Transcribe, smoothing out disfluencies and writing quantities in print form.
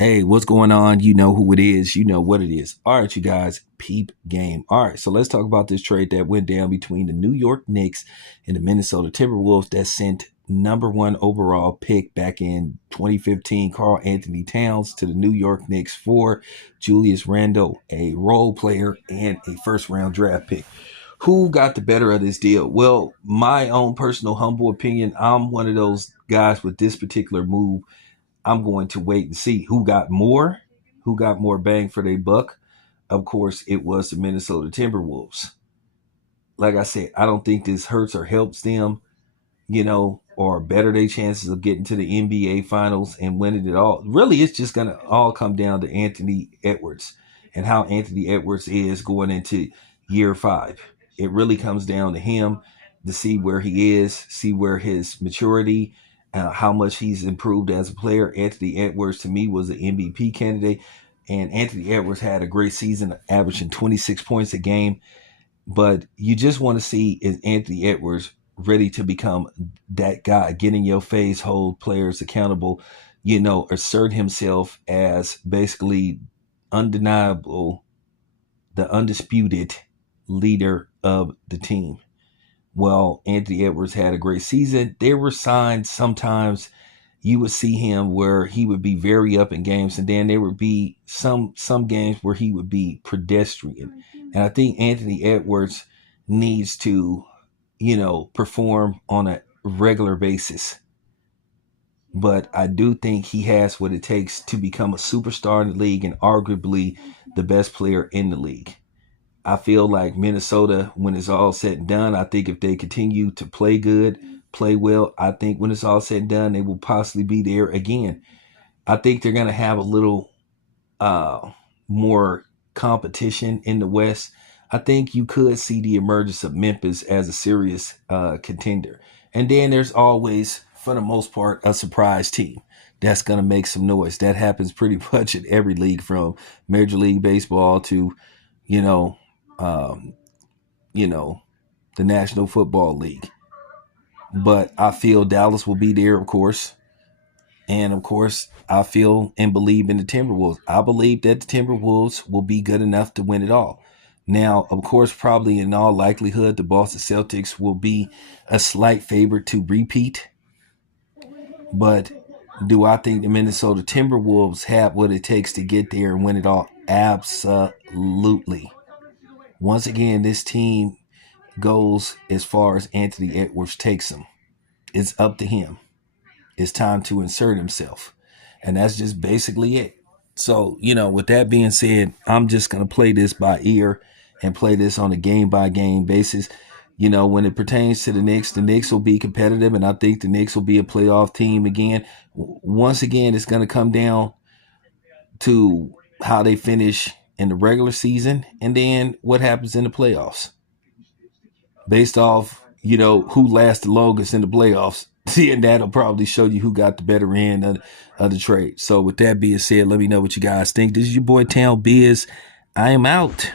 Hey, what's going on? You know who it is. You know what it is. All right, you guys, peep game. All right, so let's talk about this trade that went down between the New York Knicks and the Minnesota Timberwolves that sent number one overall pick back in 2015, Karl Anthony Towns, to the New York Knicks for Julius Randle, a role player and a first round draft pick. Who got the better of this deal? Well, my own personal humble opinion, I'm one of those guys with this particular move. I'm going to wait and see who got more bang for their buck. Of course, it was the Minnesota Timberwolves. Like I said, I don't think this hurts or helps them, or better their chances of getting to the NBA finals and winning it all. Really, it's just going to all come down to Anthony Edwards and how Anthony Edwards is going into year 5. It really comes down to him to see where he is, see where his maturity, how much he's improved as a player. Anthony Edwards, to me, was an MVP candidate. And Anthony Edwards had a great season, averaging 26 points a game. But you just want to see, is Anthony Edwards ready to become that guy, get in your face, hold players accountable, assert himself as basically undeniable, the undisputed leader of the team. Well, Anthony Edwards had a great season. There were signs sometimes you would see him where he would be very up in games, and then there would be some games where he would be pedestrian. And I think Anthony Edwards needs to, perform on a regular basis. But I do think he has what it takes to become a superstar in the league and arguably the best player in the league. I feel like Minnesota, when it's all said and done, I think if they continue to play good, play well, I think when it's all said and done, they will possibly be there again. I think they're going to have a little more competition in the West. I think you could see the emergence of Memphis as a serious contender. And then there's always, for the most part, a surprise team that's going to make some noise. That happens pretty much in every league, from Major League Baseball to, you know, um, the National Football League. But I feel Dallas will be there, of course. And of course, I feel and believe in the Timberwolves. I believe that the Timberwolves will be good enough to win it all. Now, of course, probably in all likelihood, the Boston Celtics will be a slight favorite to repeat. But do I think the Minnesota Timberwolves have what it takes to get there and win it all? Absolutely. Once again, this team goes as far as Anthony Edwards takes them. It's up to him. It's time to insert himself. And that's just basically it. So, with that being said, I'm just going to play this by ear and play this on a game-by-game basis. When it pertains to the Knicks will be competitive, and I think the Knicks will be a playoff team again. Once again, it's going to come down to how they finish in the regular season and then what happens in the playoffs. Based off, who lasts the longest in the playoffs. And that'll probably show you who got the better end of the trade. So with that being said, let me know what you guys think. This is your boy Town Biz. I am out.